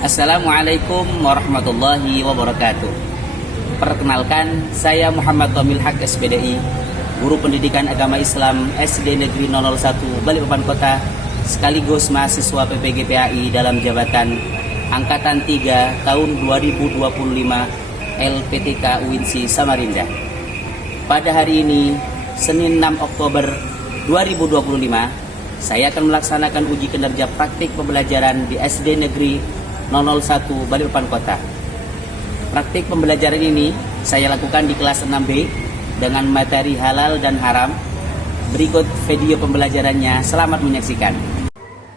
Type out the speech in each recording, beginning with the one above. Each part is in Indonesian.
Assalamualaikum warahmatullahi wabarakatuh. Perkenalkan, saya Muhammad Tomil Haq SPDI, Guru Pendidikan Agama Islam SD Negeri 001 Balikpapan Kota, sekaligus mahasiswa PPG PAI dalam jabatan Angkatan 3 tahun 2025 LPTK UINSI Samarinda. Pada hari ini, Senin 6 Oktober 2025, saya akan melaksanakan uji kinerja praktik pembelajaran di SD Negeri 001 Balikpapan Kota. Praktik pembelajaran ini saya lakukan di kelas 6B dengan materi halal dan haram. Berikut video pembelajarannya, selamat menyaksikan.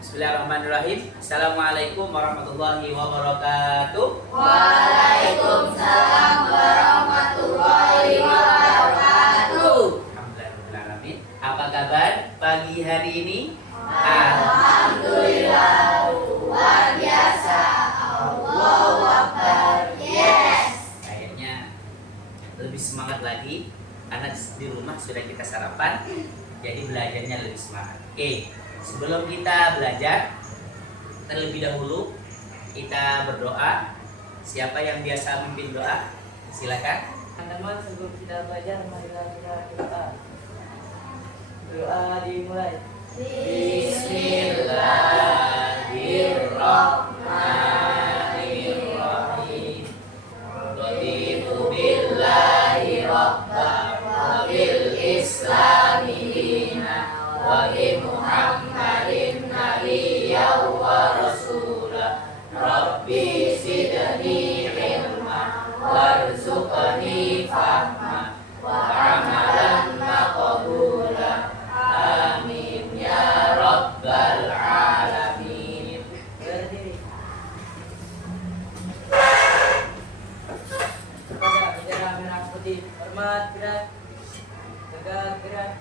Bismillahirrahmanirrahim. Assalamualaikum warahmatullahi wabarakatuh. Waalaikumsalam warahmatullahi wabarakatuh. Alhamdulillah. Apa kabar pagi hari ini? Alhamdulillah, luar biasa. Allahu Akbar. Yes. Kayaknya lebih semangat lagi karena di rumah sudah kita sarapan, jadi belajarnya lebih semangat. Oke, sebelum kita belajar, terlebih dahulu kita berdoa. Siapa yang biasa memimpin doa? Silakan. Teman-teman, sebelum kita belajar, marilah kita berdoa. Doa dimulai. Bismillahirrahmanirrahim. Raditu billahi rabba wa bil islami dina wa bi Muhammadin nabiyyan wa rasula. Rabbi zidni ilma warzuqni fahma wa amalan maqbula. Amin ya rabbal alamin. Berdiri. Kepada bendera merah putih, hormat gerak, tegak gerak,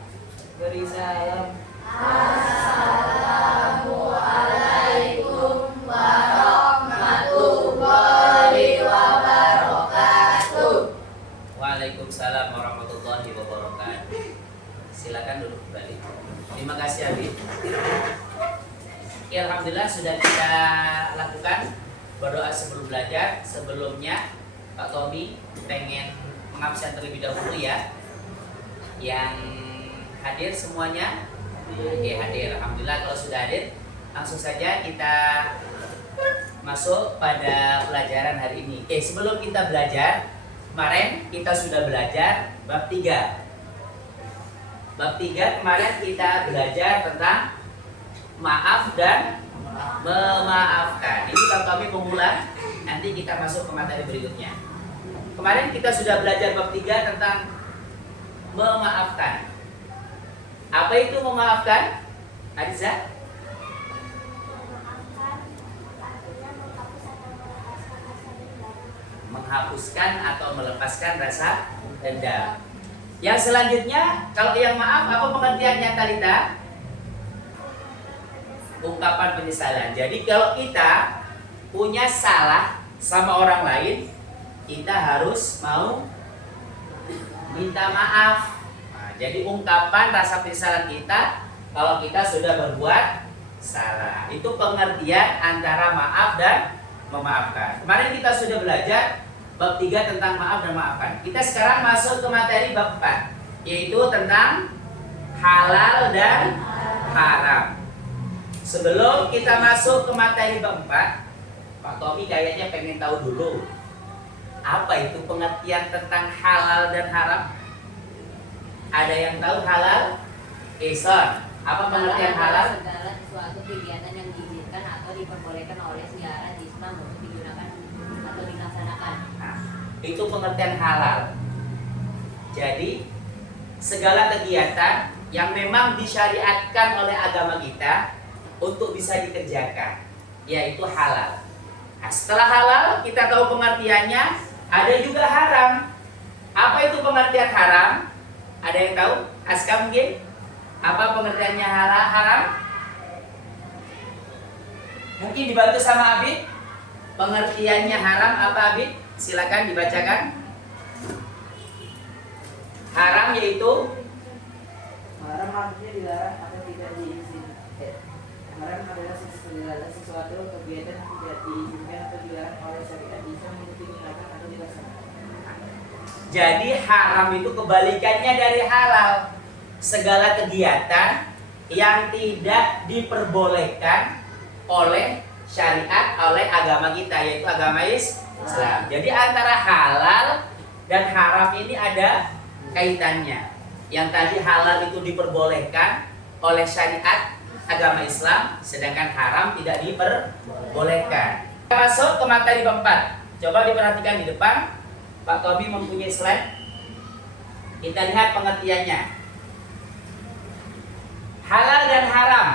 beri salam. Assalamualaikum warahmatullahi wabarakatuh. Waalaikumsalam warahmatullahi wabarakatuh. Silakan duduk kembali. Terima kasih Habib. Ya, alhamdulillah sudah kita lakukan berdoa sebelum belajar. Sebelumnya Pak Tommy pengen mengabsen terlebih dahulu ya. Yang hadir semuanya? Oke, hadir. Alhamdulillah kalau sudah hadir, langsung saja kita masuk pada pelajaran hari ini. Oke, sebelum kita belajar, kemarin kita sudah belajar bab 3. Bab 3 kemarin kita belajar tentang maaf dan memaafkan. Ini Pak Tommy mengulang, nanti kita masuk ke materi berikutnya. Kemarin kita sudah belajar bab 3 tentang memaafkan. Apa itu memaafkan? Adiza? Menghapuskan atau melepaskan rasa dendam. Yang selanjutnya, kalau yang maaf, apa pengertiannya Talita? Ungkapan penyesalan. Jadi kalau kita punya salah sama orang lain, kita harus mau minta maaf. Nah, jadi ungkapan rasa penyesalan kita kalau kita sudah berbuat salah. Itu pengertian antara maaf dan memaafkan. Kemarin kita sudah belajar bab 3 tentang maaf dan maafkan. Kita sekarang masuk ke materi bab 4, yaitu tentang halal dan haram. Sebelum kita masuk ke materi bab 4, Pak Tommy kayaknya pengen tahu dulu apa itu pengertian tentang halal dan haram. Ada yang tahu halal? Son, apa pengertian halal? Segala sesuatu kegiatan yang diizinkan atau diperbolehkan oleh syariat Islam untuk digunakan atau dilaksanakan. Nah, itu pengertian halal. Jadi segala kegiatan yang memang disyariatkan oleh agama kita untuk bisa dikerjakan, yaitu halal. Nah, setelah halal kita tahu pengertiannya, ada juga haram. Apa itu pengertian haram? Ada yang tahu? Aska mungkin? Apa pengertiannya haram? Mungkin dibantu sama Abid. Pengertiannya haram apa Abid? Silakan dibacakan. Haram yaitu Haram artinya dilarang atau tidak diizinkan. Haram adalah segala sesuatu kegiatan yang tidak diizinkan atau dilarang oleh syariat Islam untuk digunakan atau dilaksanakan. Jadi haram itu kebalikannya dari halal. Segala kegiatan yang tidak diperbolehkan oleh syariat, oleh agama kita, yaitu agama Islam. Jadi antara halal dan haram ini ada kaitannya. Yang tadi halal itu diperbolehkan oleh syariat agama Islam, sedangkan haram tidak diperbolehkan. Kita masuk ke materi keempat. Coba diperhatikan di depan. Pak Tobi mempunyai slide. Kita lihat pengertiannya. Halal dan haram.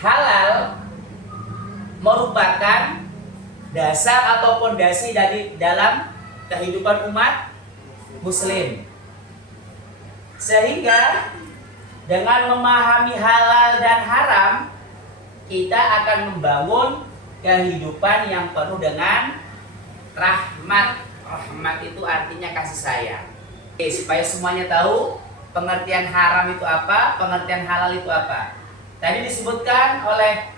Halal merupakan dasar atau pondasi dari dalam kehidupan umat muslim. Sehingga dengan memahami halal dan haram, kita akan membangun kehidupan yang penuh dengan rahmat. Rahmat itu artinya kasih sayang. Oke, supaya semuanya tahu pengertian haram itu apa, pengertian halal itu apa. Tadi disebutkan oleh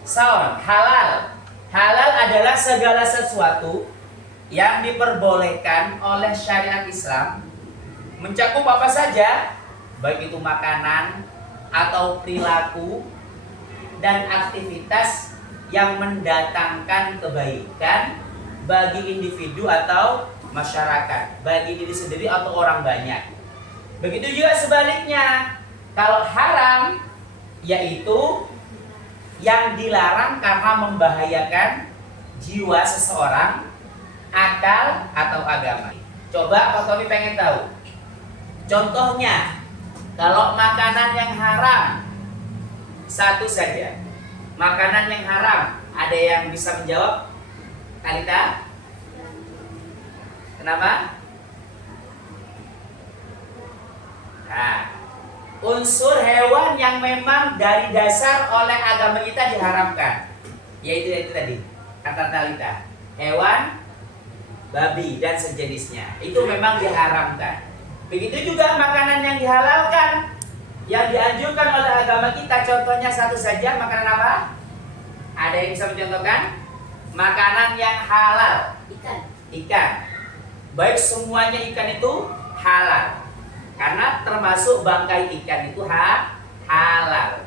Saun, halal. Halal adalah segala sesuatu yang diperbolehkan oleh syariat Islam, mencakup apa saja, baik itu makanan atau perilaku dan aktivitas yang mendatangkan kebaikan bagi individu atau masyarakat, bagi diri sendiri atau orang banyak. Begitu juga sebaliknya, kalau haram yaitu yang dilarang karena membahayakan jiwa seseorang, akal atau agama. Coba Pak Tommy pengen tahu contohnya. Kalau makanan yang haram, satu saja. Makanan yang haram, ada yang bisa menjawab? Kalita? Kenapa? Nah, unsur hewan yang memang dari dasar oleh agama kita diharamkan, yaitu tadi kata Talita, hewan, babi dan sejenisnya, itu memang diharamkan. Begitu juga makanan yang dihalalkan, yang dianjurkan oleh agama kita. Contohnya satu saja, makanan apa? Ada yang bisa mencontohkan? Makanan yang halal. Ikan. Baik semuanya ikan itu halal, karena termasuk bangkai ikan itu halal.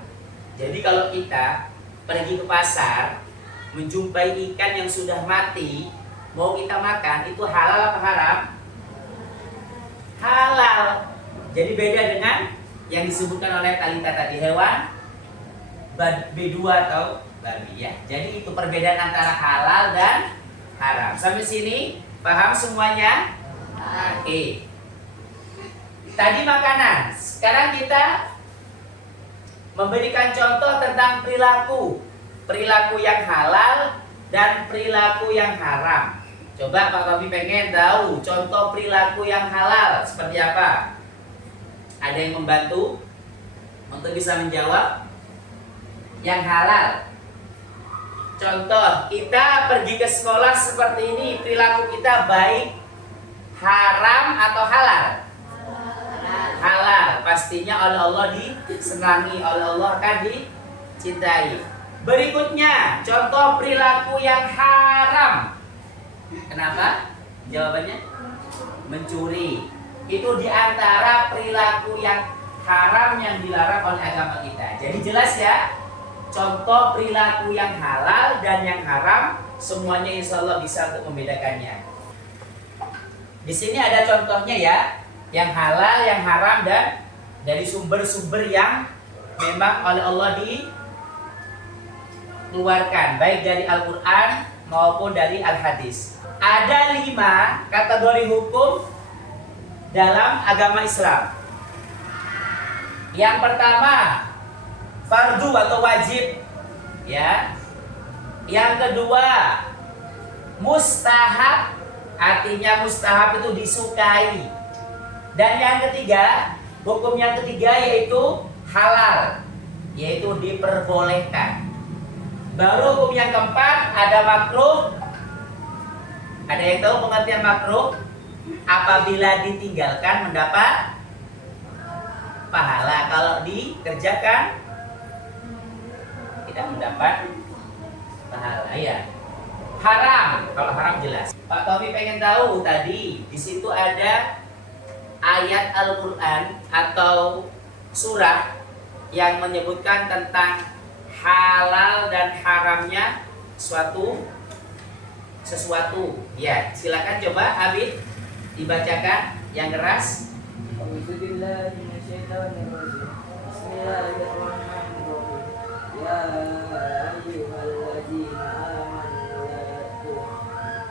Jadi kalau kita pergi ke pasar, menjumpai ikan yang sudah mati, mau kita makan, itu halal apa haram? Halal. Jadi beda dengan yang disebutkan oleh Talita tadi, hewan B2 atau babi ya. Jadi itu perbedaan antara halal dan haram. Sampai sini paham semuanya? Oke. Tadi makanan. Sekarang kita memberikan contoh tentang perilaku. Perilaku yang halal dan perilaku yang haram. Coba Pak Tobi pengen tahu contoh perilaku yang halal seperti apa? Ada yang membantu untuk bisa menjawab? Yang halal. Contoh, kita pergi ke sekolah seperti ini, perilaku kita baik, haram atau halal? Halal. Pastinya oleh Allah disenangi, oleh Allah akan dicintai. Berikutnya, contoh perilaku yang haram. Kenapa? Jawabannya mencuri. Itu diantara perilaku yang haram yang dilarang oleh agama kita. Jadi jelas ya, contoh perilaku yang halal dan yang haram, semuanya insya Allah bisa untuk membedakannya. Di sini ada contohnya ya, yang halal, yang haram, dan dari sumber-sumber yang memang oleh Allah dikeluarkan, baik dari Al-Quran maupun dari Al-Hadis. Ada 5 kategori hukum dalam agama Islam. Yang pertama, fardu atau wajib, ya. Yang kedua, mustahab, artinya mustahab itu disukai. Dan yang ketiga, hukum yang ketiga yaitu halal, yaitu diperbolehkan. Baru hukum yang keempat ada makruh. Ada yang tahu pengertian makruh? Apabila ditinggalkan mendapat pahala, kalau dikerjakan tidak mendapat pahala ya. Haram, kalau haram jelas. Pak Tomi pengen tahu tadi di situ ada ayat Al-Qur'an atau surah yang menyebutkan tentang halal dan haramnya sesuatu. Ya, silakan coba Abid dibacakan yang keras. Bismillahirrahmanirrahim. Ya ayyuhalladzina amanu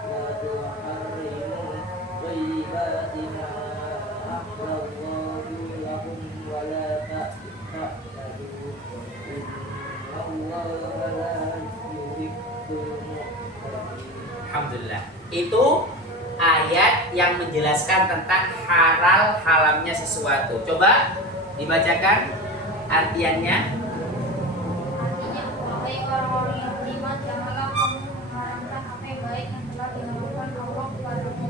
la tuharrimu thayyibati ma ahlallahu lakum wa la ta'tadu innallaha la yuhibbul mu'tadin. Alhamdulillah. Itu ayat yang menjelaskan tentang halal haramnya sesuatu. Coba dibacakan artiannya. Artinya, wahai orang-orang yang beriman, janganlah kamu mengharamkan apa yang baik yang telah diharamkan Allah kepadamu,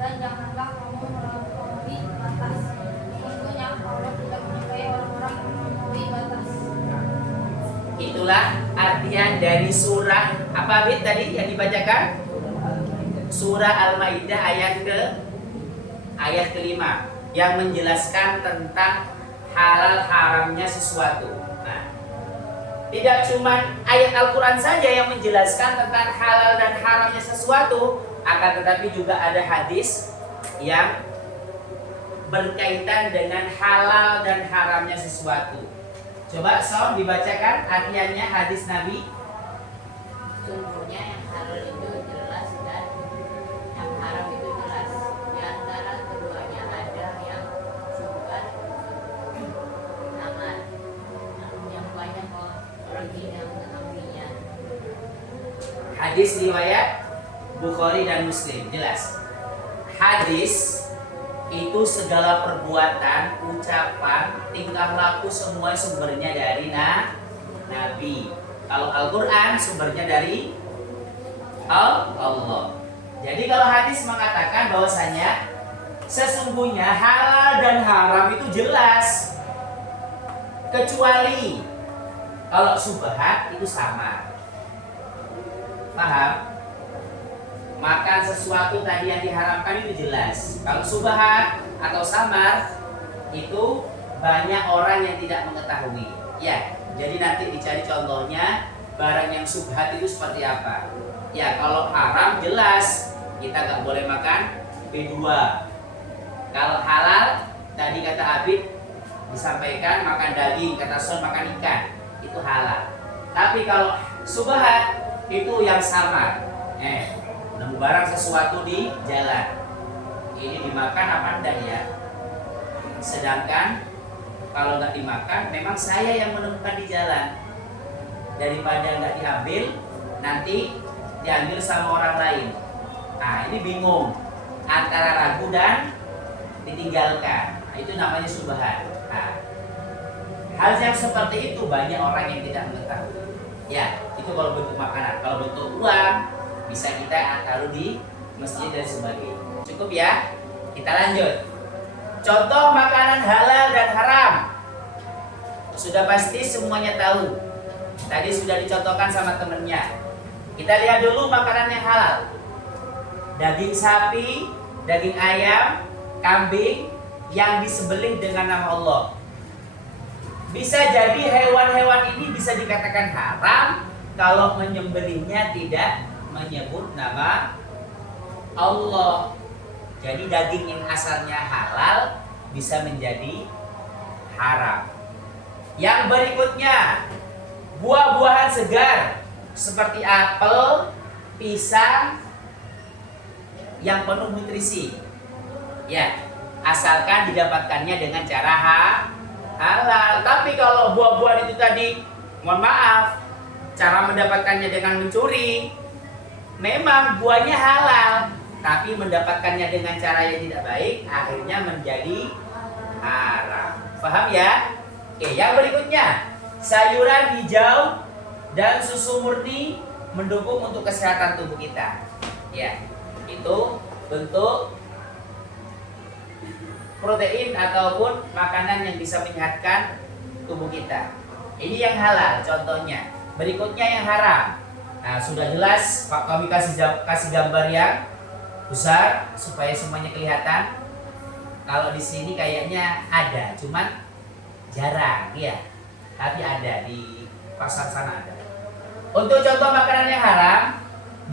dan janganlah kamu melampaui batas. Sesungguhnya Allah tidak menyukai orang-orang yang melampaui batas. Itulah artian dari surah apa Bid tadi yang dibacakan? Surah Al-Maidah ayat kelima yang menjelaskan tentang halal haramnya sesuatu. Nah, tidak cuma ayat Al-Quran saja yang menjelaskan tentang halal dan haramnya sesuatu, akan tetapi juga ada hadis yang berkaitan dengan halal dan haramnya sesuatu. Coba Som dibacakan artiannya hadis Nabi. Sungguhnya yang halal itu jelas dan yang haram itu jelas. Di antara keduanya ada yang sumber aman, yang banyak orang tidak mengetahuinya. Hadis riwayat Bukhari dan Muslim, jelas. Hadis itu segala perbuatan, ucapan, tingkah laku semua sumbernya dari Nabi. Kalau Al-Quran sumbernya dari Allah. Jadi kalau hadis mengatakan bahwasanya sesungguhnya halal dan haram itu jelas, kecuali kalau subhat itu sama. Paham? Makan sesuatu tadi yang diharamkan itu jelas. Kalau subhat atau samar itu banyak orang yang tidak mengetahui. Ya, jadi nanti dicari contohnya barang yang subhat itu seperti apa. Ya, kalau haram jelas kita nggak boleh makan B2. Kalau halal tadi kata Abid disampaikan makan daging, kata Son makan ikan, itu halal. Tapi kalau subhat itu yang samar. Nemu barang sesuatu di jalan, ini dimakan apa enggak ya? Sedangkan kalau nggak dimakan, memang saya yang menemukan di jalan. Daripada nggak diambil, nanti diambil sama orang lain. Nah, ini bingung antara ragu dan ditinggalkan. Nah, itu namanya subhat. Nah, hal yang seperti itu banyak orang yang tidak mengetahui. Ya, itu kalau bentuk makanan. Kalau bentuk uang, bisa kita taruh di masjid dan sebagainya. Cukup ya, kita lanjut. Contoh makanan halal dan haram. Sudah pasti semuanya tahu. Tadi sudah dicontohkan sama temennya. Kita lihat dulu makanan yang halal. Daging sapi, daging ayam, kambing yang disembelih dengan nama Allah. Bisa jadi hewan-hewan ini bisa dikatakan haram kalau menyembelihnya tidak menyebut nama Allah. Jadi daging yang asalnya halal bisa menjadi haram. Yang berikutnya, buah-buahan segar seperti apel, pisang yang penuh nutrisi. Ya, asalkan didapatkannya dengan cara halal. Tapi kalau buah-buahan itu tadi, mohon maaf, cara mendapatkannya dengan mencuri, memang buahnya halal, tapi mendapatkannya dengan cara yang tidak baik, akhirnya menjadi haram. Paham ya? Oke, yang berikutnya, sayuran hijau dan susu murni mendukung untuk kesehatan tubuh kita. Ya, itu bentuk protein ataupun makanan yang bisa menyehatkan tubuh kita. Ini yang halal contohnya. Berikutnya yang haram. Nah, sudah jelas Pak, kami kasih gambar yang besar supaya semuanya kelihatan. Kalau di sini kayaknya ada, cuman jarang ya. Tapi ada di pasar sana ada. Untuk contoh makanan yang haram,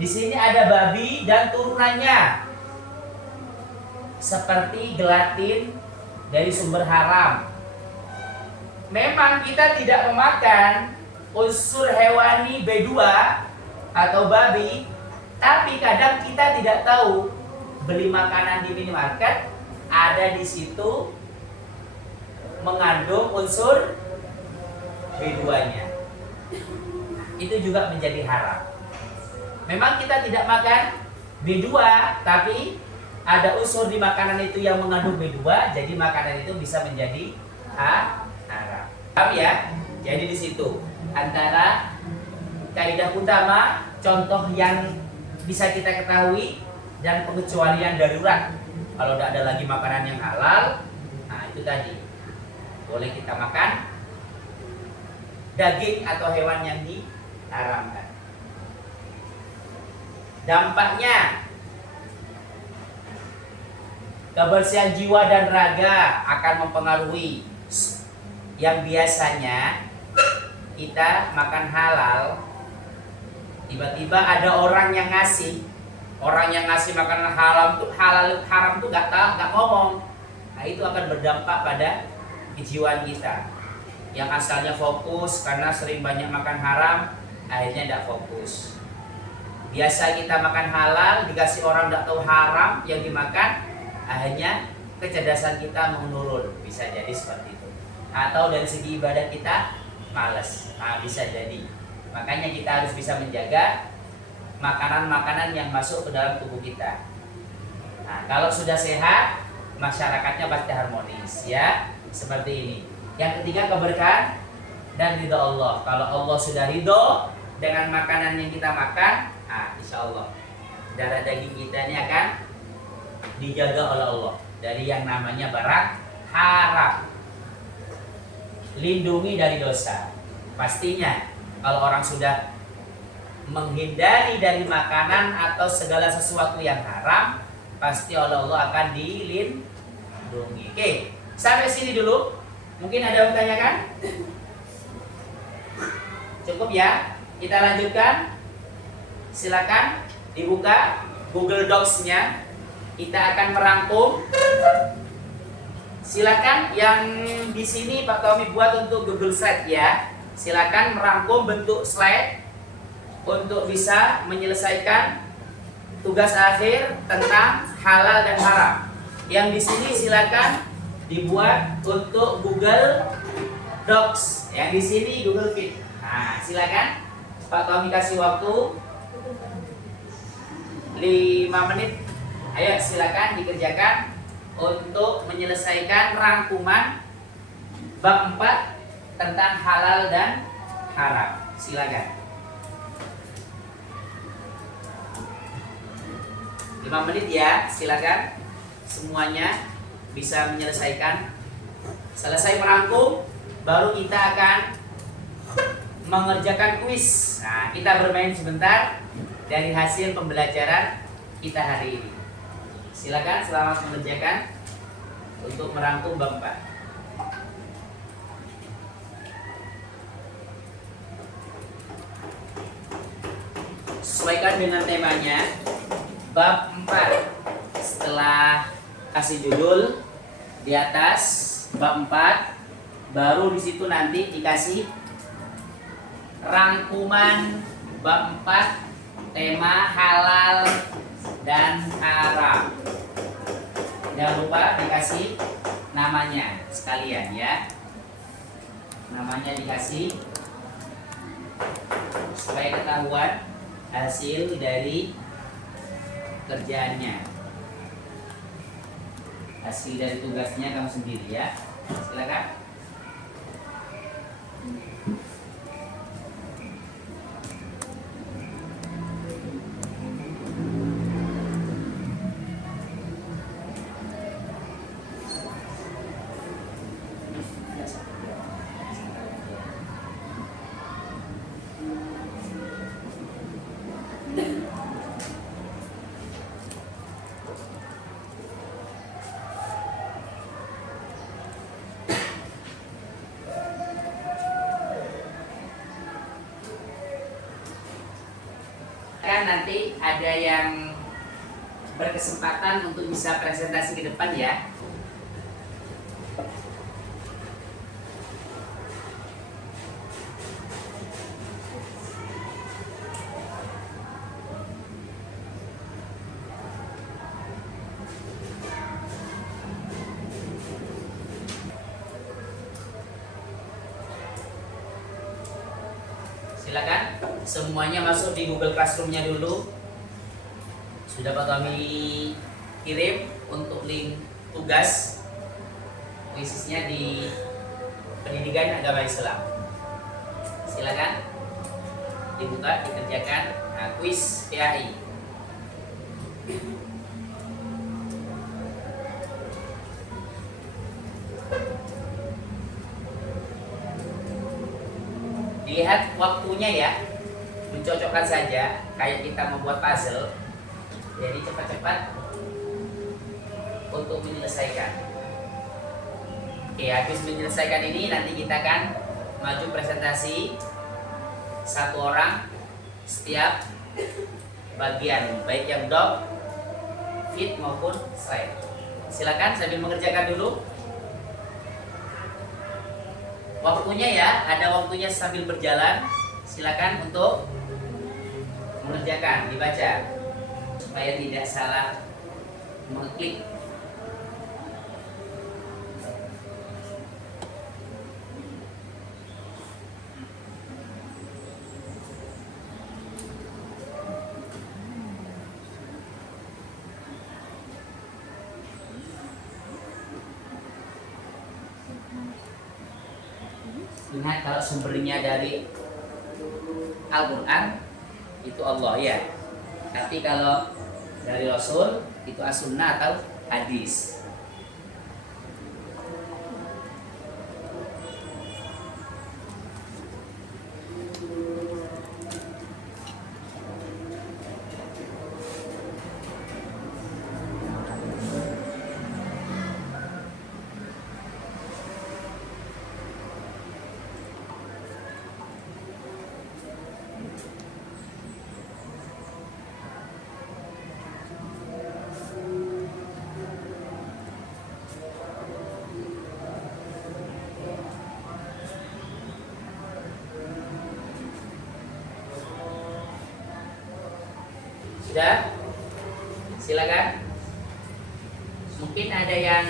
di sini ada babi dan turunannya. Seperti gelatin dari sumber haram. Memang kita tidak memakan unsur hewani B2 atau babi, tapi kadang kita tidak tahu beli makanan di minimarket ada di situ mengandung unsur B2-nya. Itu juga menjadi haram. Memang kita tidak makan B2, tapi ada unsur di makanan itu yang mengandung B2, jadi makanan itu bisa menjadi haram. Paham ya? Jadi di situ antara kaidah utama, contoh yang bisa kita ketahui dan pengecualian darurat. Kalau tidak ada lagi makanan yang halal, nah itu tadi boleh kita makan daging atau hewan yang diharamkan. Dampaknya kebersihan jiwa dan raga akan mempengaruhi. Yang biasanya kita makan halal, tiba-tiba ada orang yang ngasih makanan halal haram tuh nggak ngomong. Nah itu akan berdampak pada kejiwaan kita. Yang asalnya fokus karena sering banyak makan haram, akhirnya tidak fokus. Biasa kita makan halal, dikasih orang tidak tahu haram yang dimakan, akhirnya kecerdasan kita menurun. Bisa jadi seperti itu. Atau dari segi ibadah kita malas. Nah, bisa jadi. Makanya kita harus bisa menjaga makanan-makanan yang masuk ke dalam tubuh kita. Nah, kalau sudah sehat, masyarakatnya pasti harmonis ya. Seperti ini. Yang ketiga, keberkahan dan ridho Allah. Kalau Allah sudah ridho dengan makanan yang kita makan, insya Allah darah daging kita ini akan dijaga oleh Allah dari yang namanya barang haram. Lindungi dari dosa. Pastinya kalau orang sudah menghindari dari makanan atau segala sesuatu yang haram, pasti oleh Allah akan dilindungi. Oke, sampai sini dulu. Mungkin ada yang bertanyakan? Cukup ya? Kita lanjutkan. Silakan dibuka Google Docs-nya. Kita akan merangkum. Silakan yang di sini Pak Tommy buat untuk Google Slide ya. Silakan merangkum bentuk slide untuk bisa menyelesaikan tugas akhir tentang halal dan haram. Yang di sini silakan dibuat untuk Google Docs. Yang di sini Google Fit. Nah, silakan Pak Tommy kasih waktu 5 menit. Ayo silakan dikerjakan untuk menyelesaikan rangkuman bab 4 tentang halal dan haram. Silakan. 5 menit ya, silakan. Semuanya bisa menyelesaikan. Selesai merangkum, baru kita akan mengerjakan kuis. Nah, kita bermain sebentar dari hasil pembelajaran kita hari ini. Silakan selamat mengerjakan untuk merangkum bab 4. Sesuaikan dengan temanya. Bab 4. Setelah kasih judul di atas bab 4, baru di situ nanti dikasih rangkuman bab 4 tema halal dan haram. Jangan lupa dikasih namanya sekalian ya. Namanya dikasih supaya ketahuan hasil dari kerjaannya. Hasil dari tugasnya kamu sendiri ya. Silakan. Kan nanti ada yang berkesempatan untuk bisa presentasi ke depan ya. Silakan semuanya masuk di Google Classroom-nya dulu. Sudah Pak kami kirim untuk link tugas khususnya di pendidikan agama Islam. Silakan dibuka, dikerjakan. Nah, kuis PAI. Dilihat waktunya ya, mencocokkan saja kayak kita membuat puzzle. Jadi cepat-cepat untuk menyelesaikan. Oke, habis menyelesaikan ini nanti kita akan maju presentasi satu orang setiap bagian, baik yang doc, fit maupun slide. Silakan sambil mengerjakan dulu. Waktunya ya, ada waktunya sambil berjalan. Silakan untuk mengerjakan, dibaca supaya tidak salah mengklik. Ingat kalau sumbernya dari Al-Quran itu Allah ya. Tapi kalau dari Rasul itu as-sunnah atau hadis. Sudah? Silakan. Mungkin ada yang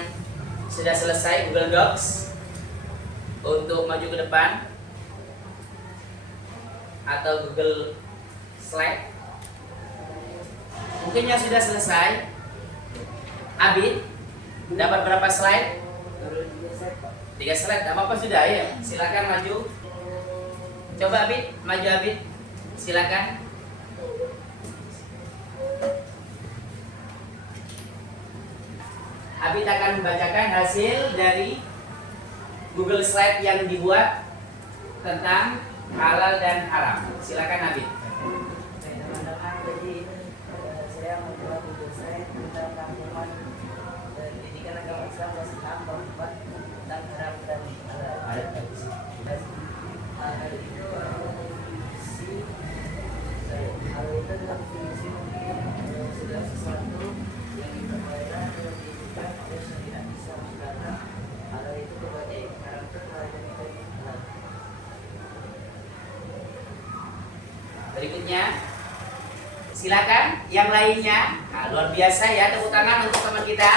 sudah selesai Google Docs untuk maju ke depan atau Google Slide. Mungkin yang sudah selesai. Abid, dapat berapa slide? 3 slide. Apa sudah ya? Silakan maju. Coba Abid, maju Abid. Silakan. Abid akan membacakan hasil dari Google Slide yang dibuat tentang halal dan haram. Silakan Abid. Teman-teman, jadi saya membuat Google Slide tentang rangkuman pendidikan agama Islam kelas 6 bab 4 tentang haram dan halal. Hal itu si hal itu adalah definisi segala sesuatu yang diperbolehkan atau diizinkan oleh syariat Islam karena hal itu berbagai karakter hal yang halal. Berikutnya, silakan yang lainnya. Nah, luar biasa ya, tepuk tangan untuk teman kita.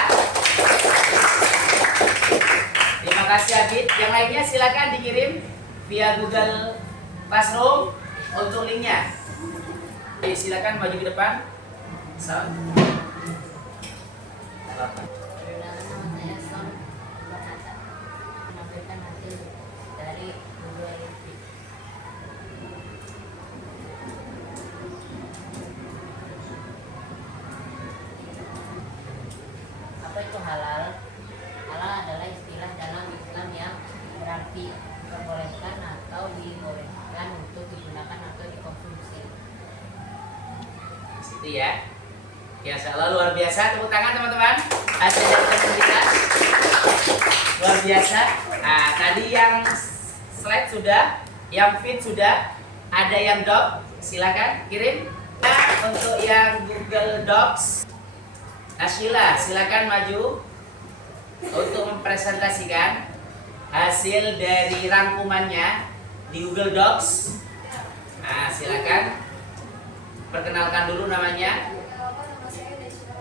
Terima kasih Abid. Yang lainnya silakan dikirim via Google Classroom untuk linknya. Oke, silakan maju ke depan. Perkenalkan, nama saya Son Banata, menampilkan hasil dari Google Fit. Apa itu halal? Halal adalah istilah dalam Islam yang berarti diperbolehkan atau dibolehkan untuk digunakan atau dikonsumsi. Di situ ya. Ya, Allah luar biasa. Tepuk tangan teman-teman. Hasil dari teman kita luar biasa. Nah, tadi yang slide sudah, yang fit sudah, ada yang doc. Silakan kirim Untuk yang Google Docs, Ashila, silakan maju untuk mempresentasikan hasil dari rangkumannya di Google Docs. Nah, silakan perkenalkan dulu namanya. Nama saya Desya.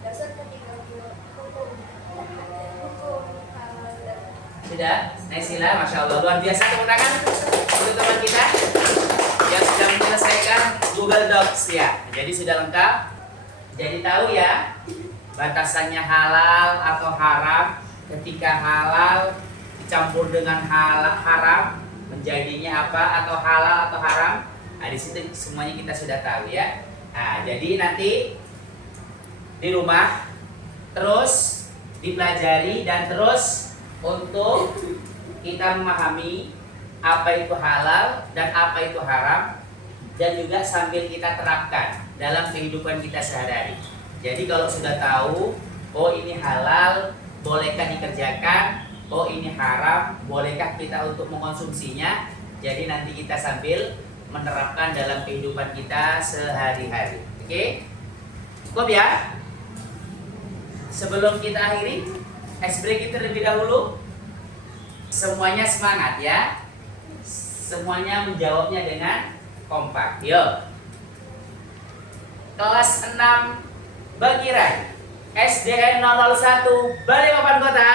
Dasar ketiga hukum halal dan Sudah, Naisila, Masya Allah, luar biasa. Tepuk tangan untuk teman kita yang sudah menyelesaikan Google Docs ya. Jadi sudah lengkap. Jadi tahu ya batasannya halal atau haram. Ketika halal dicampur dengan haram menjadinya apa, atau halal atau haram. Nah, di situ semuanya kita sudah tahu ya. Nah, jadi nanti di rumah terus dipelajari dan terus untuk kita memahami apa itu halal dan apa itu haram, dan juga sambil kita terapkan dalam kehidupan kita sehari-hari. Jadi kalau sudah tahu, oh ini halal, bolehkah dikerjakan, oh ini haram, bolehkah kita untuk mengkonsumsinya. Jadi nanti kita sambil menerapkan dalam kehidupan kita sehari-hari. Oke? Cukup ya? Sebelum kita akhiri, ice break terlebih dahulu. Semuanya semangat ya. Semuanya menjawabnya dengan kompak. Yuk. Kelas 6 Bagiran SDN 001 Balikpapan Kota.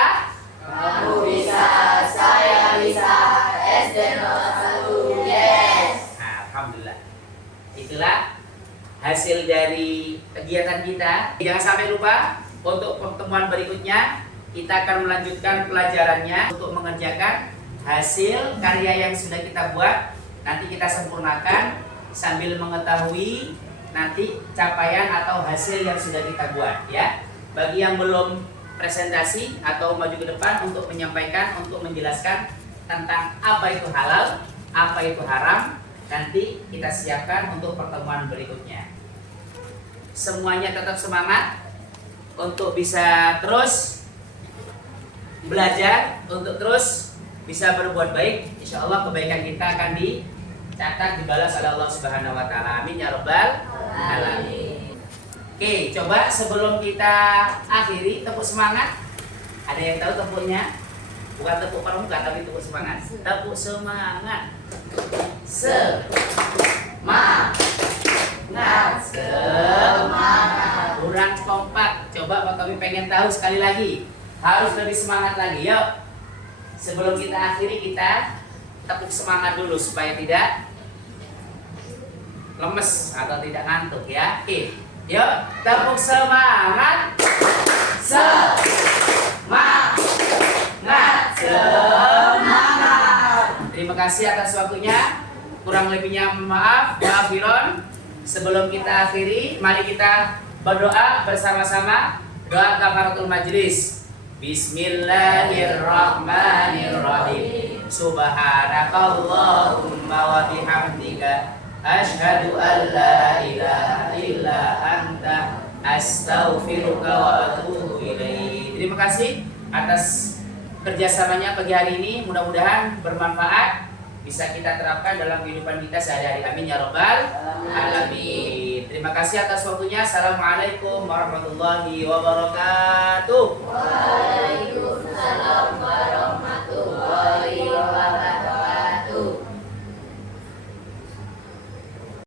Kamu bisa, saya bisa, SD 01, yes. Nah, alhamdulillah. Itulah hasil dari kegiatan kita. Jangan sampai lupa, untuk pertemuan berikutnya kita akan melanjutkan pelajarannya untuk mengerjakan hasil karya yang sudah kita buat. Nanti kita sempurnakan sambil mengetahui nanti capaian atau hasil yang sudah kita buat ya. Bagi yang belum presentasi atau maju ke depan untuk menyampaikan, untuk menjelaskan tentang apa itu halal, apa itu haram, nanti kita siapkan untuk pertemuan berikutnya. Semuanya tetap semangat untuk bisa terus belajar, untuk terus bisa berbuat baik. Insya Allah kebaikan kita akan dicatat, dibalas oleh Allah Subhanahu Wa Taala. Amin ya Rabbal Alamin. Oke, coba sebelum kita akhiri, tepuk semangat. Ada yang tahu tepuknya? Bukan tepuk pramuka, tapi tepuk semangat. Tepuk semangat. Semangat. Semangat. Kurang kompak. Coba Pak Tommy pengen tahu sekali lagi. Harus lebih semangat lagi. Yuk. Sebelum kita akhiri, kita tepuk semangat dulu supaya tidak lemes atau tidak ngantuk ya. Oke. Yuk, tepuk semangat. Semangat. Semangat. Terima kasih atas waktunya. Kurang lebihnya maaf. Maafiron. Sebelum kita akhiri, mari kita berdoa bersama-sama. Doa kafaratul majlis. Bismillahirrahmanirrahim. Subhanakallahumma wa bihamdika asyhadu an la ilaha illa anta astaghfiruka wa atubu ilaik. Terima kasih atas kerjasamanya pagi hari ini. Mudah-mudahan bermanfaat, bisa kita terapkan dalam kehidupan kita sehari-hari. Amin ya Rabbal Alamin. Terima kasih atas waktunya. Assalamualaikum warahmatullahi wabarakatuh. Waalaikumsalam